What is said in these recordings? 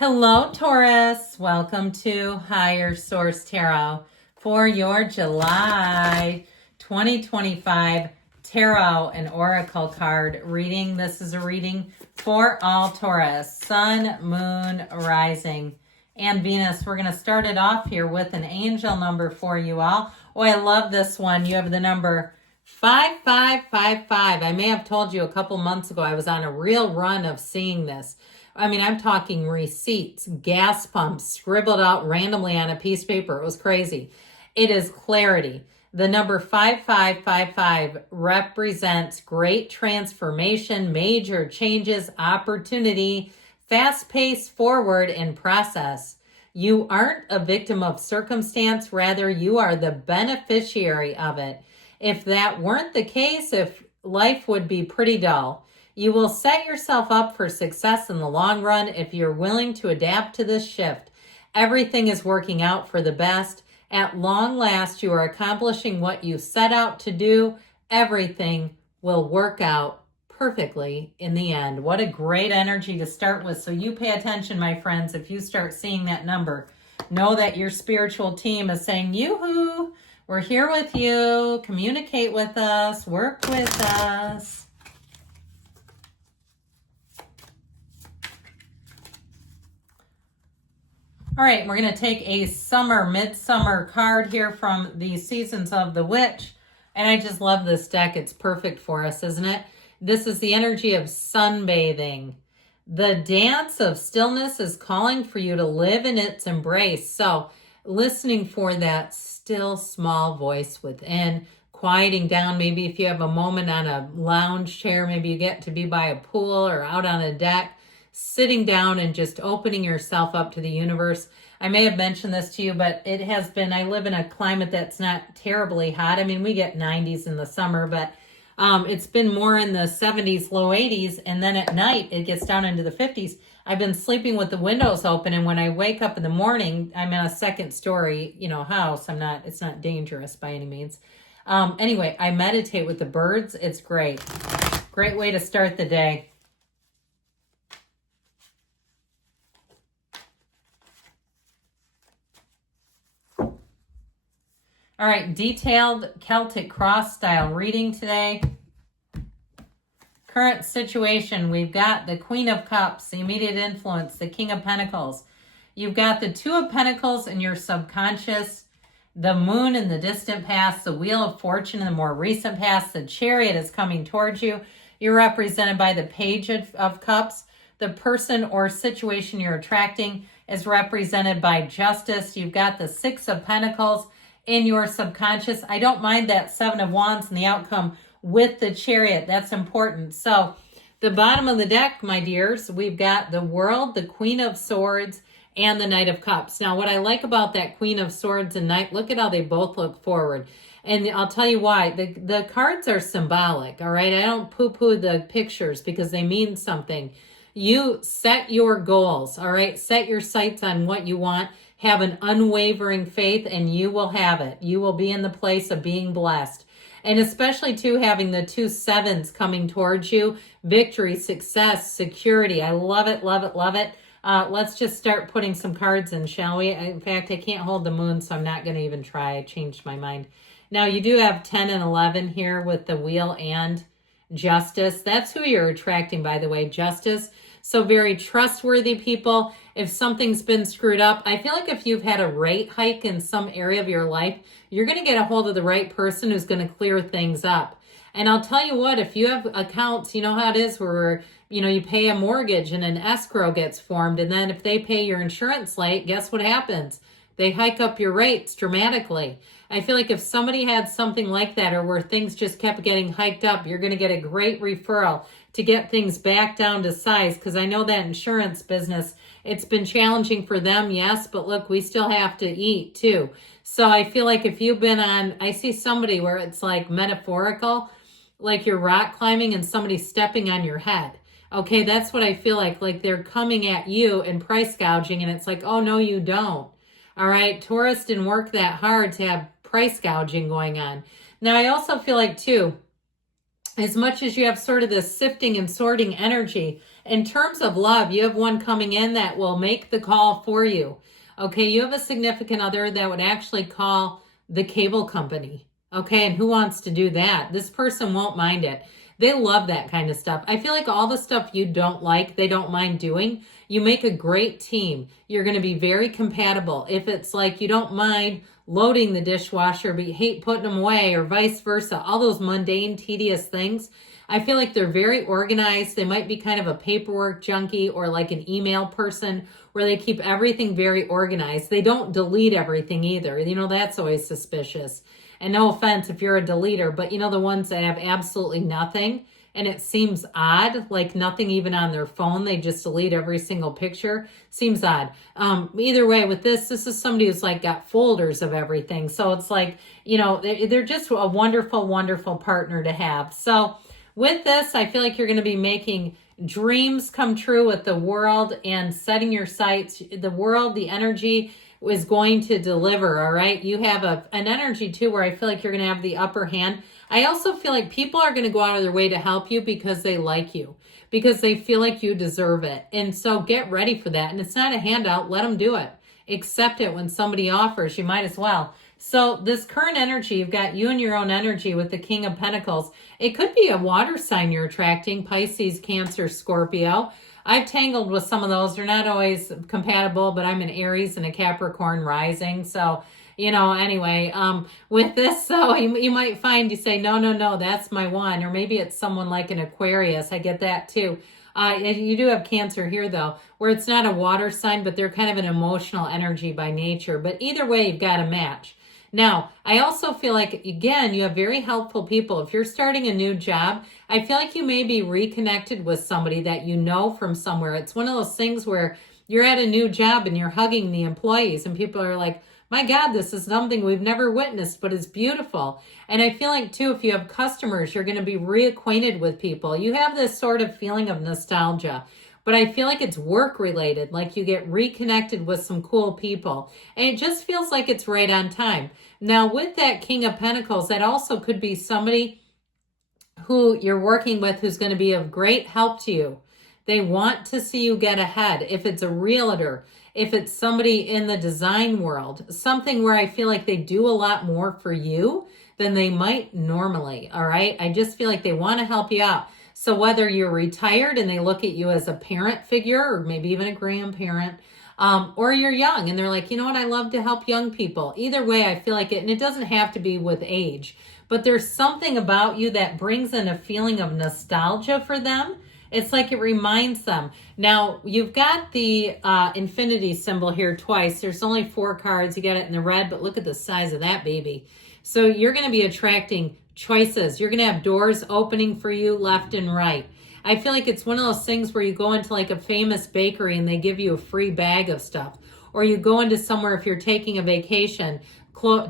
Hello, Taurus. Welcome to Higher Source Tarot for your July 2025 Tarot and Oracle card reading. This is a reading for all Taurus, Sun, Moon, Rising, and Venus. We're going to start it off here with an angel number for you all. Oh, I love this one. You have the number 5555. I may have told you a couple months ago I was on a real run of seeing this. I mean, I'm talking receipts, gas pumps, scribbled out randomly on a piece of paper. It was crazy. It is clarity. The number 5555 represents great transformation, major changes, opportunity, fast-paced forward in process. You aren't a victim of circumstance, rather you are the beneficiary of it. If that weren't the case, if life would be pretty dull. You will set yourself up for success in the long run if you're willing to adapt to this shift. Everything is working out for the best. At long last, you are accomplishing what you set out to do. Everything will work out perfectly in the end. What a great energy to start with. So you pay attention, my friends. If you start seeing that number, know that your spiritual team is saying, yoo-hoo, we're here with you. Communicate with us. Work with us. All right, we're going to take a Midsummer card here from the Seasons of the Witch. And I just love this deck. It's perfect for us, isn't it? This is the energy of sunbathing. The dance of stillness is calling for you to live in its embrace. So listening for that still small voice within, quieting down. Maybe if you have a moment on a lounge chair, maybe you get to be by a pool or out on a deck, sitting down and just opening yourself up to the universe. I may have mentioned this to you, but it has been, I live in a climate that's not terribly hot. I mean, we get 90s in the summer, but it's been more in the 70s, low 80s. And then at night, it gets down into the 50s. I've been sleeping with the windows open. And when I wake up in the morning, I'm in a second story, house. It's not dangerous by any means. Anyway, I meditate with the birds. It's great. Great way to start the day. All right, detailed Celtic cross style reading today. Current situation, we've got the Queen of Cups, the immediate influence, the King of Pentacles. You've got the Two of Pentacles in your subconscious, the Moon in the distant past, the Wheel of Fortune in the more recent past, the Chariot is coming towards you. You're represented by the Page of Cups. The person or situation you're attracting is represented by Justice. You've got the Six of Pentacles in your subconscious. I don't mind that Seven of Wands and the outcome with the Chariot. That's important. So the bottom of the deck, my dears, we've got the World, the Queen of Swords, and the Knight of Cups. Now, what I like about that Queen of Swords and Knight, look at how they both look forward. And I'll tell you why. The cards are symbolic, all right? I don't poo-poo the pictures because they mean something. You set your goals, all right? Set your sights on what you want. Have an unwavering faith and you will have it. You will be in the place of being blessed. And especially too, having the two sevens coming towards you, victory, success, security. I love it, love it, love it. Let's just start putting some cards in, shall we? In fact, I can't hold the moon, so I'm not going to even try. I changed my mind. Now, you do have 10 and 11 here with the Wheel and Justice. That's who you're attracting, by the way, Justice. So very trustworthy people. If something's been screwed up, I feel like if you've had a rate hike in some area of your life, you're going to get a hold of the right person who's going to clear things up. And I'll tell you what, if you have accounts, you know how it is where, you pay a mortgage and an escrow gets formed. And then if they pay your insurance late, guess what happens? They hike up your rates dramatically. I feel like if somebody had something like that or where things just kept getting hiked up, you're going to get a great referral to get things back down to size, because I know that insurance business, it's been challenging for them, yes, but look, we still have to eat too. So I feel like if you've been on, I see somebody where it's like metaphorical, like you're rock climbing and somebody's stepping on your head. Okay, that's what I feel like they're coming at you and price gouging, and it's like, oh, no, you don't. All right, Taurus didn't work that hard to have price gouging going on. Now, I also feel like, too, as much as you have sort of this sifting and sorting energy, In terms of love, you have one coming in that will make the call for you. Okay, you have a significant other that would actually call the cable company. Okay, and who wants to do that? This person won't mind it. They love that kind of stuff. I feel like all the stuff you don't like, they don't mind doing. You make a great team. You're going to be very compatible. If it's like you don't mind loading the dishwasher, but you hate putting them away, or vice versa, all those mundane, tedious things, I feel like they're very organized. They might be kind of a paperwork junkie or like an email person where they keep everything very organized. They don't delete everything either. You know, that's always suspicious. And no offense if you're a deleter, but you know, the ones that have absolutely nothing and it seems odd, like nothing even on their phone, they just delete every single picture, seems odd. Either way, with this is somebody who's like got folders of everything. So it's like, you know, they're just a wonderful, wonderful partner to have. So with this, I feel like you're going to be making dreams come true with the world and setting your sights. The world, the energy is going to deliver, all right? You have an energy too where I feel like you're going to have the upper hand. I also feel like people are going to go out of their way to help you because they like you, because they feel like you deserve it. And so get ready for that. And it's not a handout. Let them do it. Accept it when somebody offers. You might as well. So this current energy, you've got you and your own energy with the King of Pentacles. It could be a water sign you're attracting, Pisces, Cancer, Scorpio. I've tangled with some of those. They're not always compatible, but I'm an Aries and a Capricorn rising. So, you know, anyway, with this, so you might find you say, no, that's my one. Or maybe it's someone like an Aquarius. I get that too. You do have Cancer here, though, where it's not a water sign, but they're kind of an emotional energy by nature. But either way, you've got a match. Now, I also feel like, again, you have very helpful people. If you're starting a new job, I feel like you may be reconnected with somebody that you know from somewhere. It's one of those things where you're at a new job and you're hugging the employees and people are like, my God, this is something we've never witnessed, but it's beautiful. And I feel like, too, if you have customers, you're going to be reacquainted with people. You have this sort of feeling of nostalgia. But I feel like it's work related, like you get reconnected with some cool people. And it just feels like it's right on time. Now, with that King of Pentacles, that also could be somebody who you're working with who's going to be of great help to you. They want to see you get ahead. If it's a realtor, if it's somebody in the design world, something where I feel like they do a lot more for you than they might normally, all right? I just feel like they want to help you out. So whether you're retired and they look at you as a parent figure or maybe even a grandparent, or you're young and they're like, you know what, I love to help young people. Either way, I feel like it, and it doesn't have to be with age, but there's something about you that brings in a feeling of nostalgia for them. It's like it reminds them. Now, you've got the infinity symbol here twice. There's only 4 cards. You got it in the red, but look at the size of that baby. So you're going to be attracting choices. You're going to have doors opening for you left and right. I feel like it's one of those things where you go into like a famous bakery and they give you a free bag of stuff. Or you go into somewhere if you're taking a vacation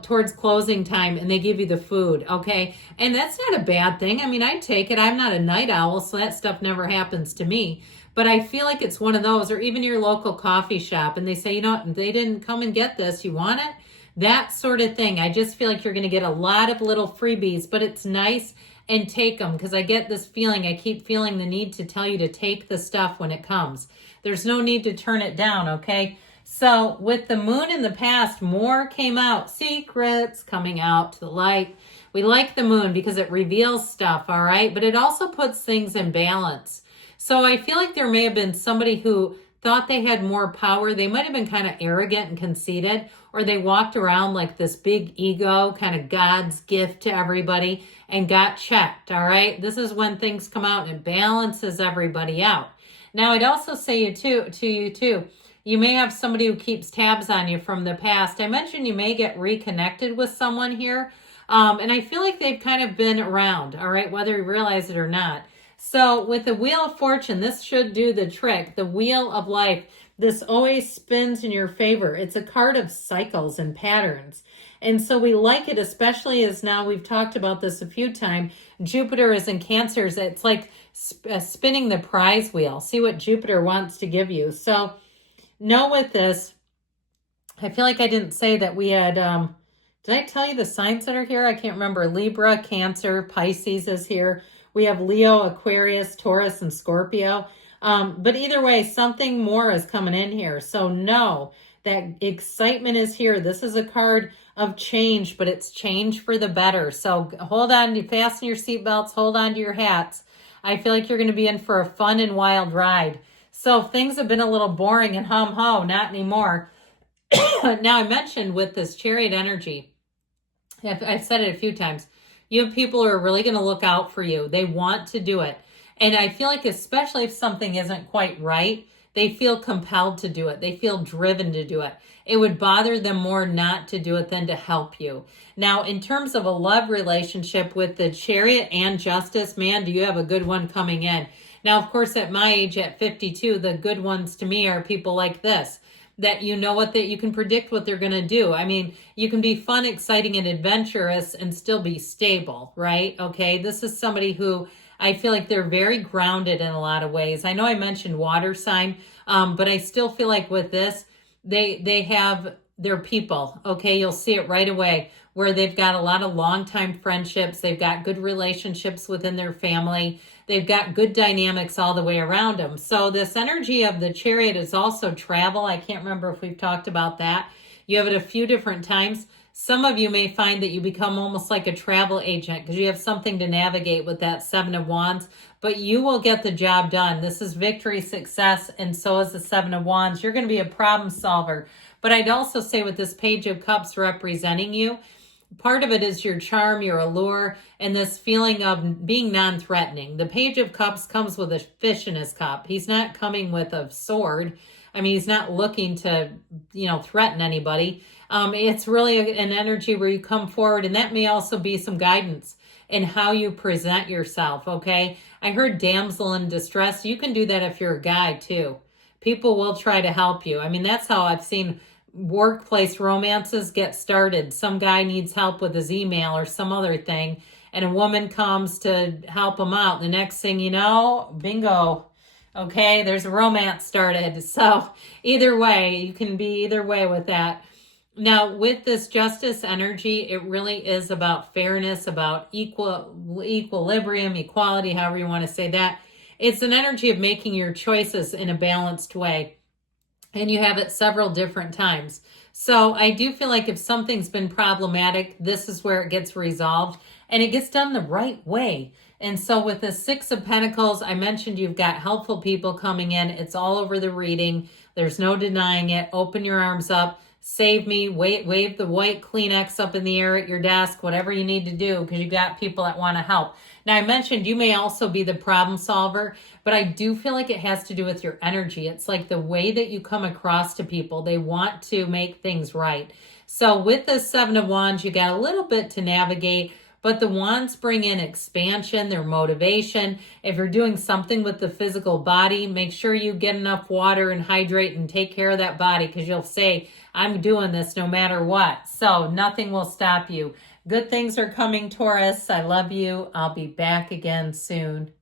towards closing time and they give you the food, okay? And that's not a bad thing. I mean, I take it. I'm not a night owl, so that stuff never happens to me. But I feel like it's one of those, or even your local coffee shop and they say, you know, they didn't come and get this. You want it? That sort of thing. I just feel like you're going to get a lot of little freebies, but it's nice, and take them, because I get this feeling, I keep feeling the need to tell you to take the stuff when it comes. There's no need to turn it down, okay? So with the moon in the past, more came out. Secrets coming out to the light. We like the moon because it reveals stuff, all right? But it also puts things in balance. So I feel like there may have been somebody who thought they had more power. They might have been kind of arrogant and conceited, or they walked around like this big ego, kind of God's gift to everybody, and got checked, all right? This is when things come out and it balances everybody out. Now, I'd also say to you too, you may have somebody who keeps tabs on you from the past. I mentioned you may get reconnected with someone here, and I feel like they've kind of been around, all right, whether you realize it or not. So with the Wheel of Fortune, this should do the trick. The Wheel of Life, this always spins in your favor. It's a card of cycles and patterns. And so we like it, especially as now we've talked about this a few times. Jupiter is in Cancers. It's like spinning the prize wheel. See what Jupiter wants to give you. So know with this, I feel like I didn't say that we had, did I tell you the signs that are here? I can't remember. Libra, Cancer, Pisces is here. We have Leo, Aquarius, Taurus, and Scorpio. But either way, something more is coming in here. So know that excitement is here. This is a card of change, but it's change for the better. So hold on, you fasten your seatbelts, hold on to your hats. I feel like you're going to be in for a fun and wild ride. So if things have been a little boring and hum-ho, not anymore. Now, I mentioned with this Chariot energy, I've said it a few times, you have people who are really going to look out for you. They want to do it. And I feel like especially if something isn't quite right, they feel compelled to do it. They feel driven to do it. It would bother them more not to do it than to help you. Now, in terms of a love relationship with the Chariot and Justice, man, do you have a good one coming in. Now, of course, at my age, at 52, the good ones to me are people like this, that you know what, that you can predict what they're going to do. I mean, you can be fun, exciting, and adventurous and still be stable, right? Okay, this is somebody who I feel like they're very grounded in a lot of ways. I know I mentioned water sign, but I still feel like with this, they have their people, okay? You'll see it right away where they've got a lot of long-time friendships. They've got good relationships within their family. They've got good dynamics all the way around them. So this energy of the Chariot is also travel. I can't remember if we've talked about that. You have it a few different times. Some of you may find that you become almost like a travel agent because you have something to navigate with that Seven of Wands, but you will get the job done. This is victory, success, and so is the Seven of Wands. You're going to be a problem solver. But I'd also say with this Page of Cups representing you, part of it is your charm, your allure, and this feeling of being non-threatening. The Page of Cups comes with a fish in his cup. He's not coming with a sword. I mean, he's not looking to, threaten anybody. It's really an energy where you come forward, and that may also be some guidance in how you present yourself, okay? I heard damsel in distress. You can do that if you're a guy, too. People will try to help you. I mean, that's how I've seen workplace romances get started. Some guy needs help with his email or some other thing, and a woman comes to help him out. The next thing you know, bingo. Okay, there's a romance started. So either way, you can be either way with that. Now, with this Justice energy, it really is about fairness, about equilibrium, equality, however you want to say that. It's an energy of making your choices in a balanced way. And you have it several different times. So I do feel like if something's been problematic, this is where it gets resolved. And it gets done the right way. And so with the Six of Pentacles, I mentioned you've got helpful people coming in. It's all over the reading. There's no denying it. Open your arms up. Save me. Wave the white Kleenex up in the air at your desk, whatever you need to do, because you got people that want to help. Now, I mentioned you may also be the problem solver, but I do feel like it has to do with your energy. It's like the way that you come across to people. They want to make things right. So with the Seven of Wands, you got a little bit to navigate, but the wands bring in expansion, their motivation. If you're doing something with the physical body, make sure you get enough water and hydrate and take care of that body, because you'll say, I'm doing this no matter what. So nothing will stop you. Good things are coming, Taurus. I love you. I'll be back again soon.